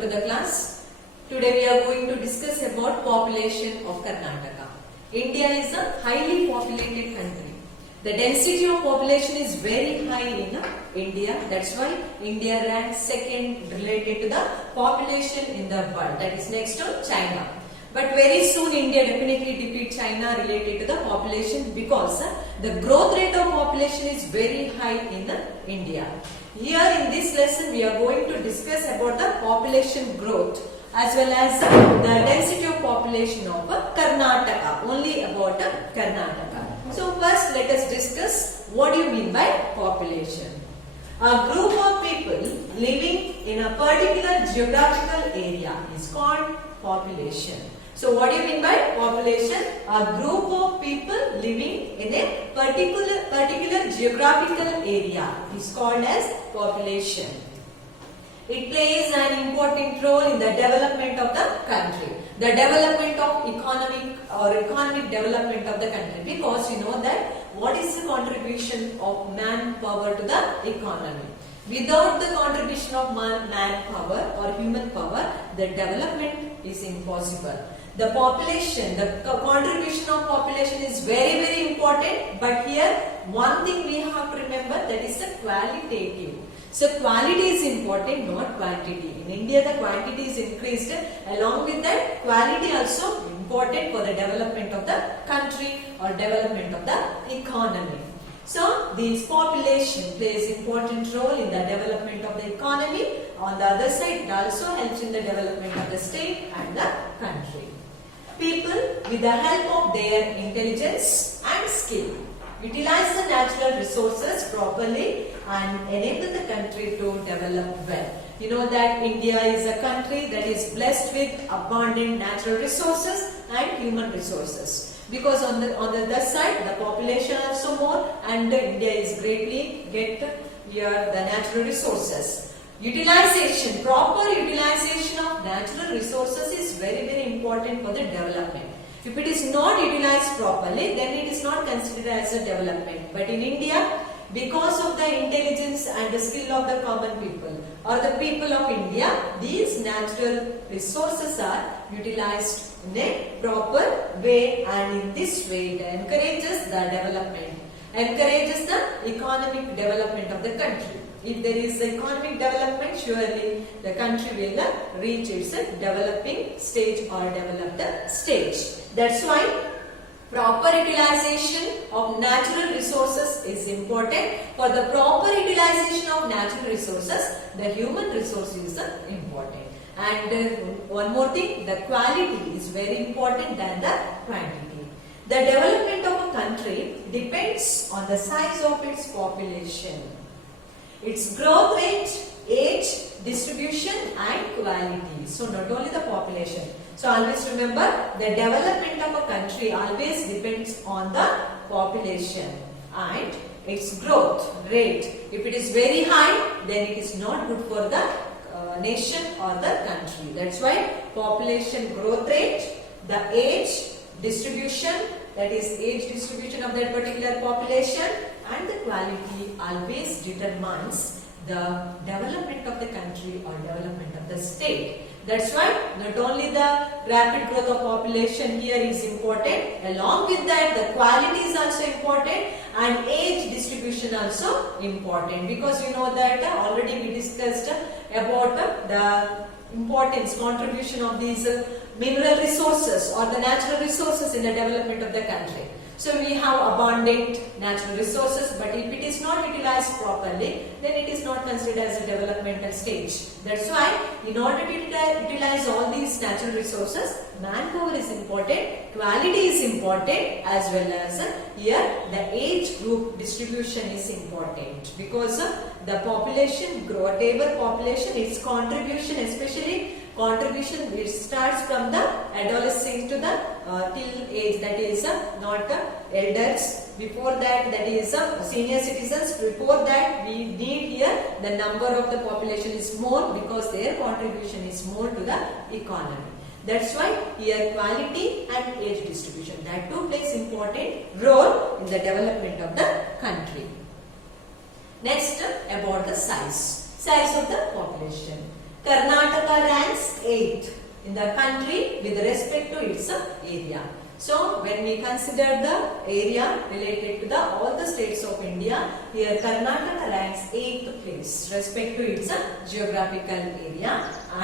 to the class. Today we are going to discuss about population of Karnataka. India is a highly populated country. The density of population is very high in India. That's why India ranks second related to the population in the world. That is next to China. But very soon India definitely defeat China related to the population because the growth rate of population is very high in India. Here in this lesson we are going to discuss about the population growth as well as the density of population of Karnataka, only about Karnataka. So first let us discuss what do you mean by population. A group of people living in a particular geographical area is called population. So what do you mean by population? A group of people living in a particular geographical area is called as population. It plays an important role in the development of the country. The development of economic development of the country, because you know that what is the contribution of manpower to the economy. Without the contribution of manpower or human power, the development is impossible. The population, the contribution of population is very, very important. But here, one thing we have to remember, that is the qualitative. So quality is important, not quantity. In India, the quantity is increased. Along with that, quality also important for the development of the country or development of the economy. So this population plays important role in the development of the economy. On the other side, it also helps in the development of the state and the country. People, with the help of their intelligence and skill, utilize the natural resources properly and enable the country to develop well. You know that India is a country that is blessed with abundant natural resources and human resources. Because on the other side, the population also more, and India is greatly get here the natural resources. Utilization, proper utilization of natural resources is very, very important for the development. If it is not utilized properly, then it is not considered as a development. But in India, because of the intelligence and the skill of the common people or the people of India, these natural resources are utilized in a proper way, and in this way it encourages the development, encourages the economic development of the country. If there is economic development, surely the country will reach its developing stage or developed stage. That's why proper utilization of natural resources is important. For the proper utilization of natural resources, the human resource is important. And one more thing, the quality is very important than the quantity. The development of a country depends on the size of its population, its growth rate, age, distribution and quality. So not only the population. So always remember, the development of a country always depends on the population and its growth rate. If it is very high, then it is not good for the nation or the country. That's why population growth rate, the age distribution, that is age distribution of that particular population, and the quality always determines the development of the country or development of the state. That's why not only the rapid growth of population here is important, along with that the quality is also important and age distribution also important, because you know that already we discussed about the importance, contribution of these mineral resources or the natural resources in the development of the country. So we have abundant natural resources, but if it is not utilized properly, then it is not considered as a developmental stage. That's why in order to utilize all these natural resources, manpower is important, quality is important, as well as here the age group distribution is important, because the population, whatever population, its contribution, especially contribution, it starts from the adolescence to the till age, that is not elders. Before that, that is senior citizens. Before that, we need here the number of the population is more, because their contribution is more to the economy. That's why here quality and age distribution, that too plays important role in the development of the country. Next, about the size of the population. Karnataka ranks 8th in the country with respect to its area. So when we consider the area related to the all the states of India, here Karnataka ranks 8th place respect to its geographical area,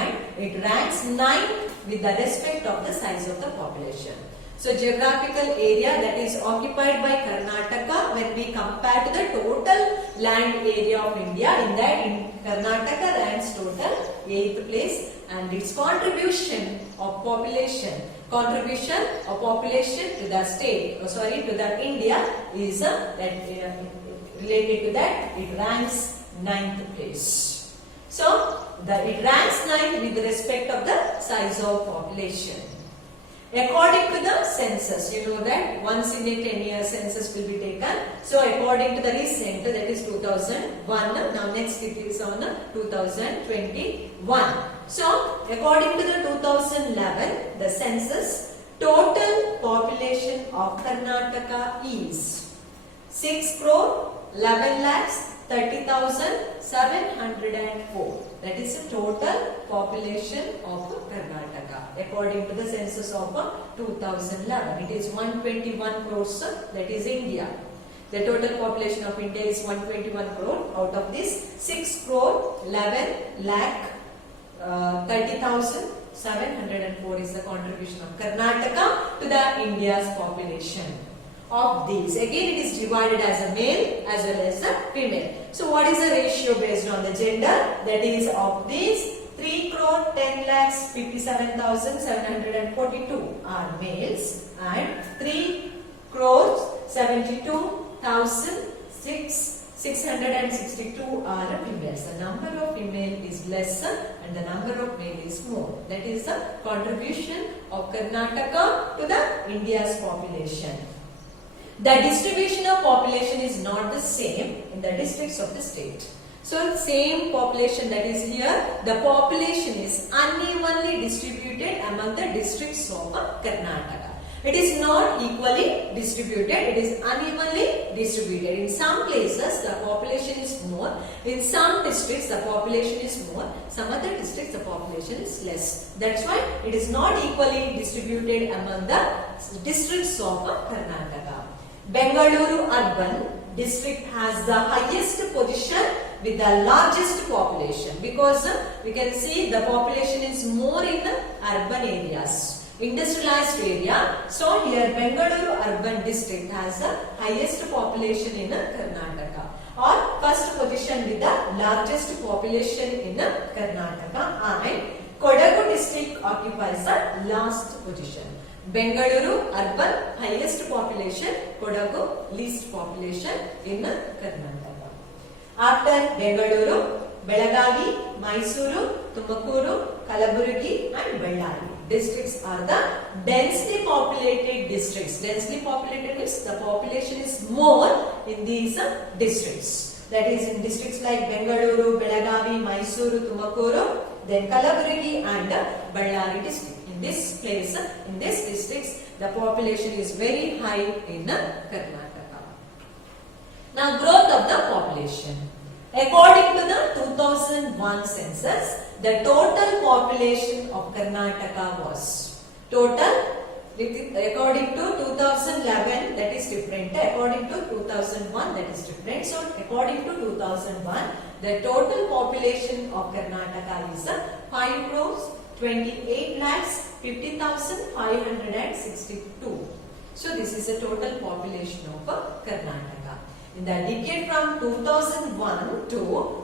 and it ranks 9th with the respect of the size of the population. So geographical area that is occupied by Karnataka, when we compare to the total land area of India, in that Karnataka ranks total 8th place, and its contribution of population to the state, to the India is related to that, it ranks 9th place. So it ranks 9th with respect of the size of population. According to the census, you know that once in a 10-year census will be taken. So according to the recent, that is 2001, now next it is on 2021. So according to the 2011, the census, total population of Karnataka is 6 crore 11 lakhs 30,704. That is the total population of Karnataka according to the census of 2011. It is 121 crores, that is India. The total population of India is 121 crore. Out of this, 6 crore 11 lakh 30,704 is the contribution of Karnataka to the India's population. Of these, again it is divided as a male as well as a female. So what is the ratio based on the gender? That is, of these 3 crore 10 lakhs 57,742 are males, and 3 crores 72,662 are females. The number of female is lesser and the number of male is more. That is the contribution of Karnataka to the India's population. The distribution of population is not the same in the districts of the state. So same population, that is here, the population is unevenly distributed among the districts of Karnataka. It is not equally distributed, it is unevenly distributed. In some places the population is more, in some districts the population is more, some other districts the population is less. That's why it is not equally distributed among the districts of Karnataka. Bengaluru urban district has the highest position with the largest population, because we can see the population is more in the urban areas, industrialized area. So here Bengaluru urban district has the highest population in Karnataka, or first position with the largest population in Karnataka, and Kodagu district occupies the last position. Bengaluru urban highest population, Kodagu least population in Karnataka. After Bengaluru, Belagavi, Mysuru, Tumakuru, Kalaburgi and Bellary districts are the densely populated districts. Densely populated means the population is more in these districts. That is, in districts like Bengaluru, Belagavi, Mysuru, Tumakuru, then Kalaburgi and Bellary district. In this place, in these districts, the population is very high in Karnataka. Now, growth of the population. According to the 2001 census, the total population of Karnataka was according to 2011, that is different. According to 2001, that is different. So, according to 2001, the total population of Karnataka is 5 crores 28 lakhs 50,562. So this is the total population of Karnataka. In the decade from 2001 to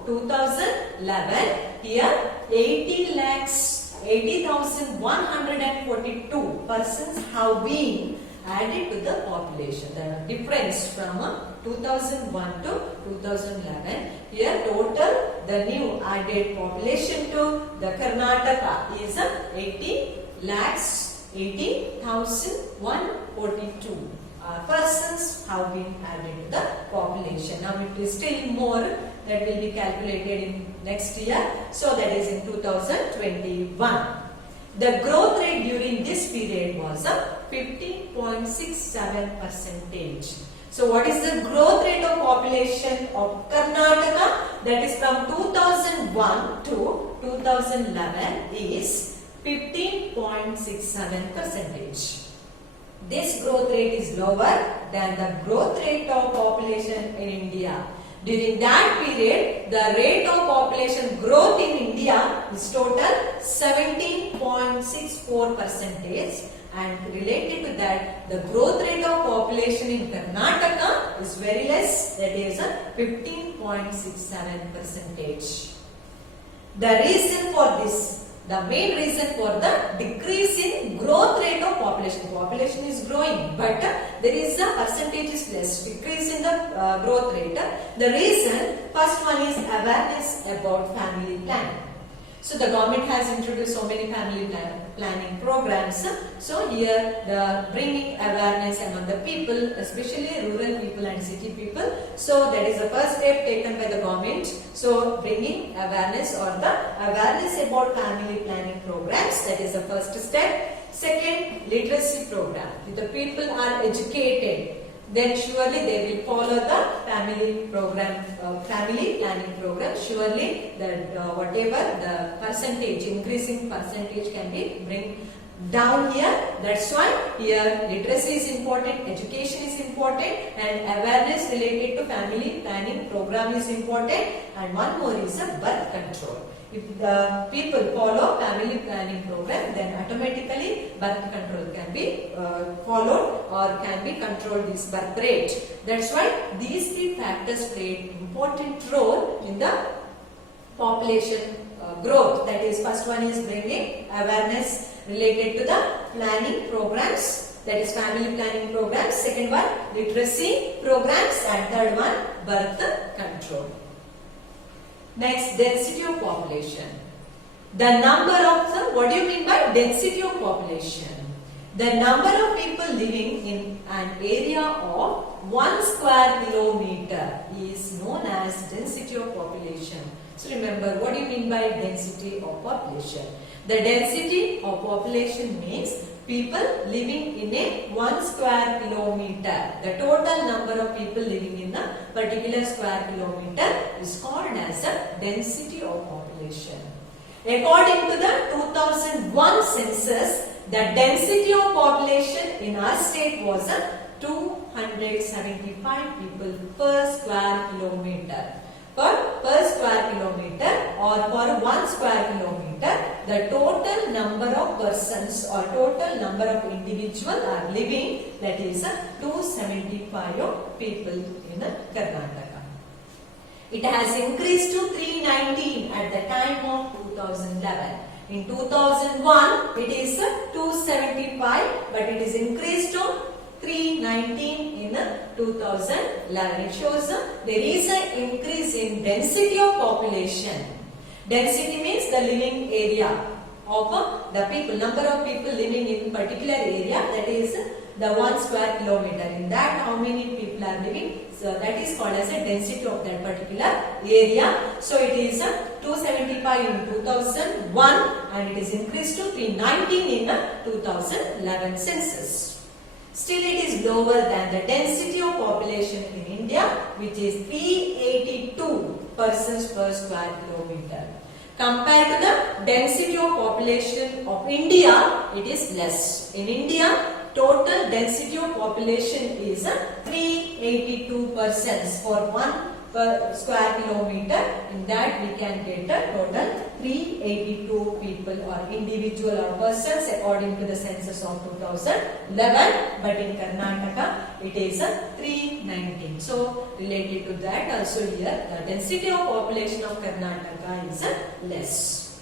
2011, here 80,142 persons have been added to the population. The difference from 2001 to 2011, here total the new added population to the Karnataka is 80,142 persons have been added to the population. Now it is still more that will be calculated in next year. So that is in 2021. The growth rate during this period was 15.67%. So what is the growth rate of population of Karnataka? That is from 2001 to 2011 is 15.67%. This growth rate is lower than the growth rate of population in India. During that period, the rate of population growth in India is total 17.64%, and related to that, the growth rate of population in Karnataka is very less, that is 15.67%. The reason for this, the main reason for the decrease in growth rate of population. Population is growing, but there is a percentage is less, decrease in the growth rate. The reason, first one is awareness about family planning. So the government has introduced so many family planning programs. So here the bringing awareness among the people, especially rural people and city people. So that is the first step taken by the government. So bringing awareness or the awareness about family planning programs, that is the first step. Second, literacy program. If the people are educated, then surely they will follow the family program, family planning program. Surely that whatever the percentage, increasing percentage can be bring down here. That's why here literacy is important, education is important, and awareness related to family planning program is important. And one more is a birth control. If the people follow family planning program, then automatically birth control can be followed or can be controlled, this birth rate. That's why these three factors play important role in the population growth. That is, first one is bringing awareness related to the planning programs, that is family planning programs. Second one, literacy programs, and third one, birth control. Next, density of population. The number of the, what do you mean by density of population? The number of people living in an area of 1 square kilometer is known as density of population. So remember, what do you mean by density of population? The density of population means people living in a 1 square kilometer. The total number of people living in a particular square kilometer is called as a density of population. According to the 2001 census, the density of population in our state was 275 people per square kilometer. Per square kilometer or per 1 square kilometer, the total number of persons or total number of individuals are living, that is 275 people in Karnataka. It has increased to 319 at the time of 2011. In 2001, it is 275, but it is increased to 319 in 2011. It shows there is an increase in density of population. Density means the living area of the people, number of people living in particular area, that is the 1 square kilometer. In that, how many people are living? So that is called as a density of that particular area. So it is 275 in 2001 and it is increased to 319 in 2011 census. Still it is lower than the density of population in India, which is 382 persons per square kilometer. Compared to the density of population of India, it is less. In India, total density of population is 382 persons for 1 per square kilometer. In that we can get a total 382 people or individual or persons according to the census of 2011. But in Karnataka it is 319. So related to that also here the density of population of Karnataka is less.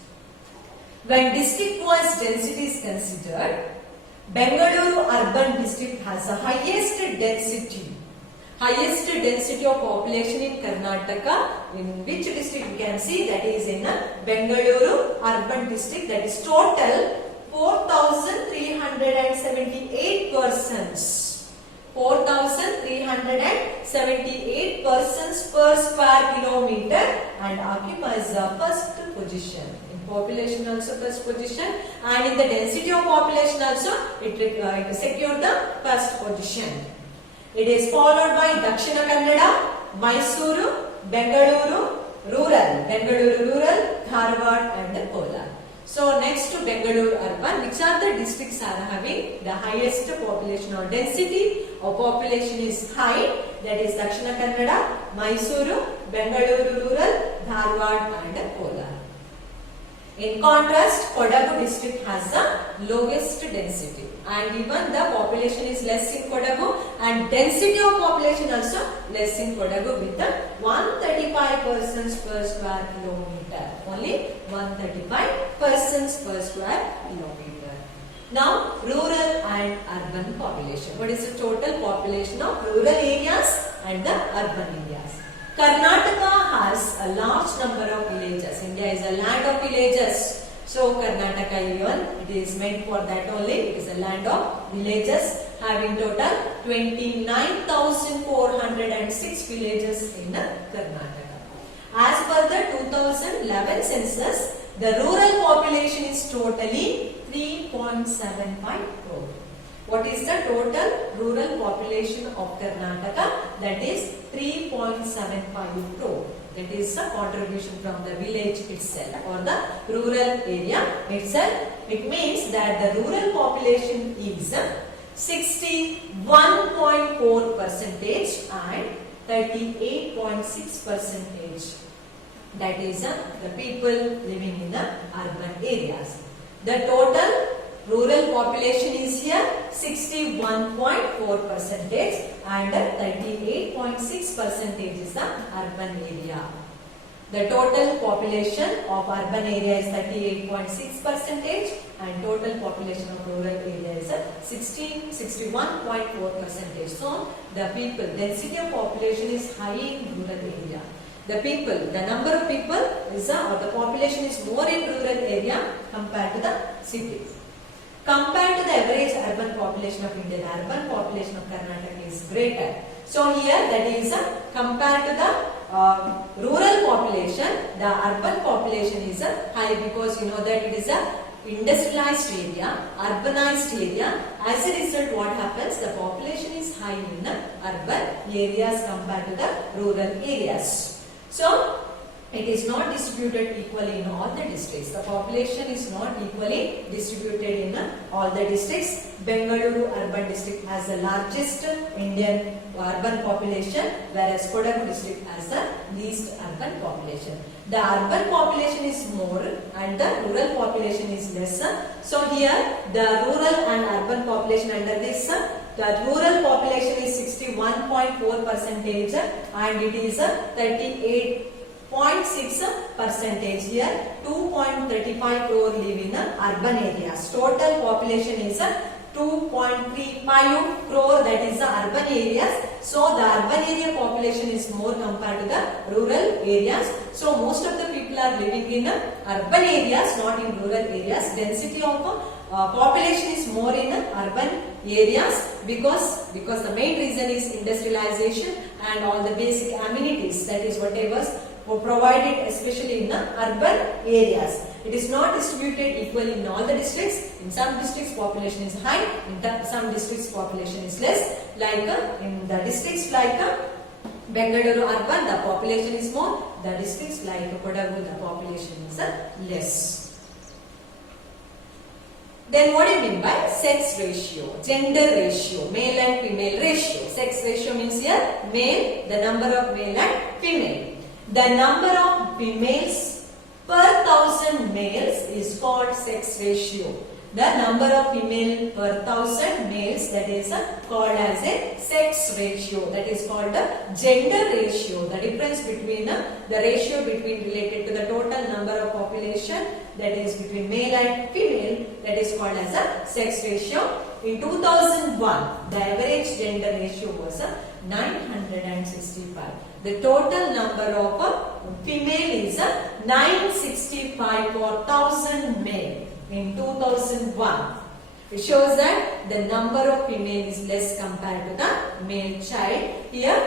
When district-wise density is considered, Bengaluru urban district has the highest density of population in Karnataka. In which district you can see, that is in Bengaluru urban district, that is total 4,378 persons. 4,378 persons per square kilometer and occupies the first position. In population also first position, and in the density of population also it secured the first position. It is followed by Dakshina Kannada, Mysuru, Bengaluru rural, Dharwad and Kolar. So next to Bengaluru urban, which are the districts are having the highest population or density of population is high, that is Dakshina Kannada, Mysuru, Bengaluru rural, Dharwad and Kolar. In contrast, Kodagu district has the lowest density, and even the population is less in Kodagu and density of population also less in Kodagu with the 135 persons per square kilometer. Only 135 persons per square kilometer. Now, rural and urban population. What is the total population of rural areas and the urban areas? Karnataka has a large number of villages. India is a land of villages. So Karnataka even it is meant for that only. It is a land of villages having total 29,406 villages in Karnataka. As per the 2011 census, the rural population is totally 3.75 crore. What is the total rural population of Karnataka? That is 3.75 crore. That is the contribution from the village itself or the rural area itself. It means that the rural population is 61.4% and 38.6%. That is the people living in the urban areas. The total rural population is here 61.4% and 38.6% is the urban area. The total population of urban area is 38.6% and total population of rural area is 61.4%. So the people density of population is high in rural area. The people, the number of people is or the population is more in rural area compared to the cities. Compared to the average urban population of India, the urban population of Karnataka is greater. So here that is compared to the rural population, the urban population is high because you know that it is a industrialized area, urbanized area. As a result, what happens? The population is high in urban areas compared to the rural areas. So it is not distributed equally in all the districts. The population is not equally distributed in all the districts. Bengaluru urban district has the largest Indian urban population, whereas Kodagu district has the least urban population. The urban population is more and the rural population is less. So here the rural and urban population under this, the rural population is 61.4% and it is 38.6% here. 2.35 crore live in urban areas. Total population is 2.35 crore, that is the urban areas. So the urban area population is more compared to the rural areas. So most of the people are living in urban areas, not in rural areas. Density of population is more in urban areas because the main reason is industrialization and all the basic amenities, that is whatever provided especially in urban areas. It is not distributed equally in all the districts. In some districts population is high, in some districts population is less. Like in the districts like Bengaluru urban, the population is more. The districts like Kodagu, the population is less. Then what do you mean by sex ratio, gender ratio, male and female ratio? Sex ratio means here male, the number of male and female. The number of females per 1000 males is called sex ratio. The number of female per 1000 males, that is called as a sex ratio. That is called the gender ratio. The difference between the ratio between related to the total number of population, that is between male and female, that is called as a sex ratio. In 2001, the average gender ratio was 965. The total number of female is 965 for 1000 male in 2001. It shows that the number of female is less compared to the male child. Here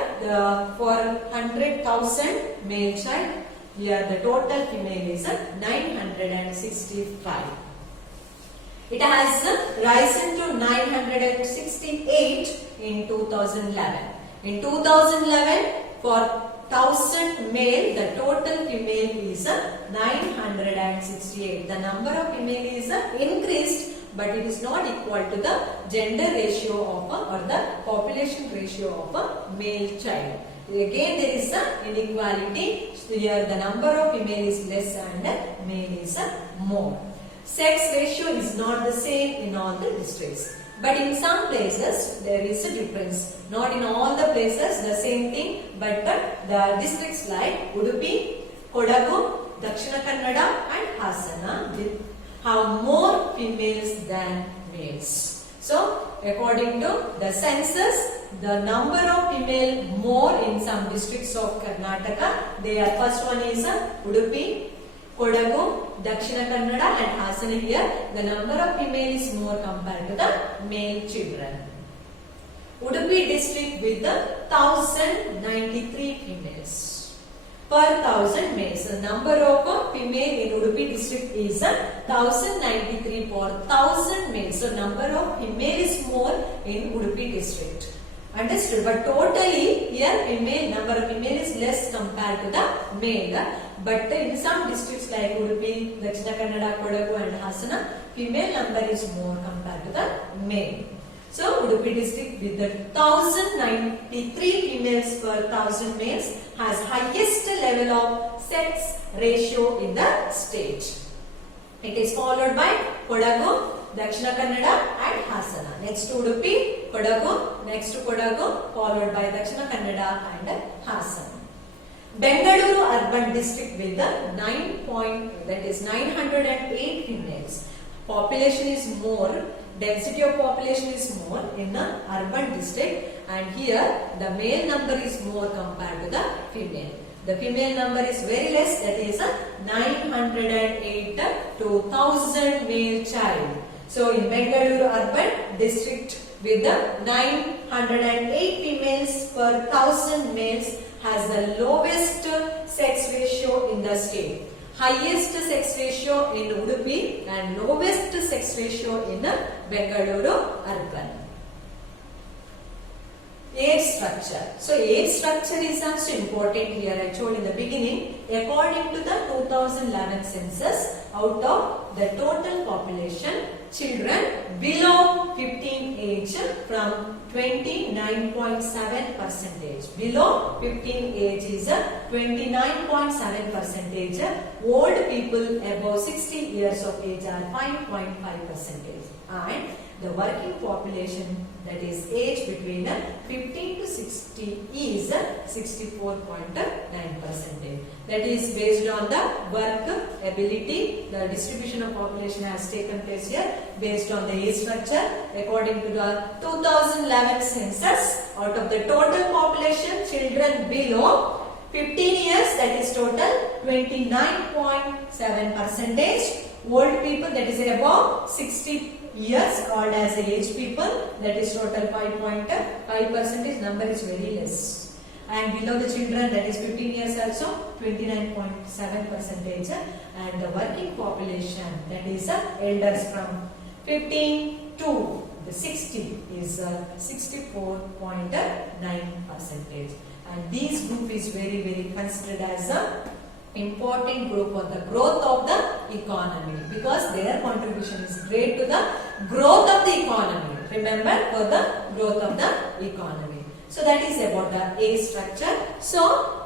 for 100,000 male child, here the total female is 965. It has risen to 968 in 2011. In 2011, for 1000 male, the total female is 968. The number of female is increased, but it is not equal to the gender ratio of or the population ratio of a male child. Again, there is an inequality. Here the number of female is less and male is more. Sex ratio is not the same in all the districts, but in some places there is a difference. Not in all the places the same thing, but the districts like Udupi, Kodagu, Dakshina Kannada and Hasana will have more females than males. So, according to the census, the number of female more in some districts of Karnataka. They are, first one is Udupi, Kodagu, Dakshina Kannada and Hasana. Here the number of female is more compared to the male children. Udupi district with 1093 females per 1000 males. The number of female in Udupi district is 1093 per 1000 males. So number of female is more in Udupi district. Understood? But totally here female, number of female is less compared to the male. But in some districts like Udupi, Dakshina Kannada, Kodagu and Hasana, female number is more compared to the male. So Udupi district with the 1093 females per 1000 males has highest level of sex ratio in the state. It is followed by Kodagu, Dakshina Kannada and Hasana. Next to Udupi, Kodagu, next to Kodagu, followed by Dakshina Kannada and Hasana. Bengaluru urban district with the 908 females. Population is more, density of population is more in the urban district, and here the male number is more compared to the female. The female number is very less, that is 908 to 1000 male child. So in Bengaluru urban district with the 908 females per 1000 males has the lowest sex ratio in the state. Highest sex ratio in Udupi and lowest sex ratio in Bengaluru urban. Age structure. So age structure is also important here. I told in the beginning, according to the 2011 census, out of the total population, children below 15 age from 29.7 percentage. Below 15 age is 29.7 percentage. Old people above 60 years of age are 5.5 percentage. And the working population, that is age between 15 to 60 is 64.9 percentage. That is based on the work ability. The distribution of population has taken place here based on the age structure. According to the 2011 census, out of the total population, children below 15 years, that is total 29.7 percentage. Old people, that is above 60 years, called as aged people, that is total 5.5 percentage. Number is very less. And below the children, that is 15 years also 29.7 percentage. And the working population, that is elders from 15 to the 60 is 64.9 percentage. And this group is very considered as a important group for the growth of the economy, because their contribution is great to the growth of the economy. Remember, for the growth of the economy. So that is about the age structure. So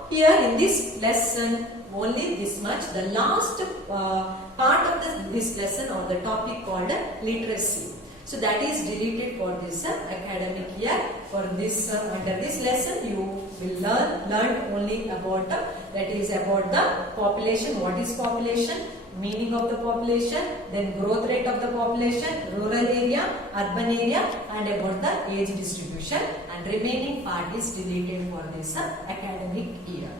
here in this lesson, only this much. The last part of this lesson or the topic called literacy. So that is deleted for this academic year. For this under this lesson, you will learn only about that is about the population. What is population? Meaning of the population, then growth rate of the population, rural area, urban area, and about the age distribution. And remaining part is deleted for this academic year.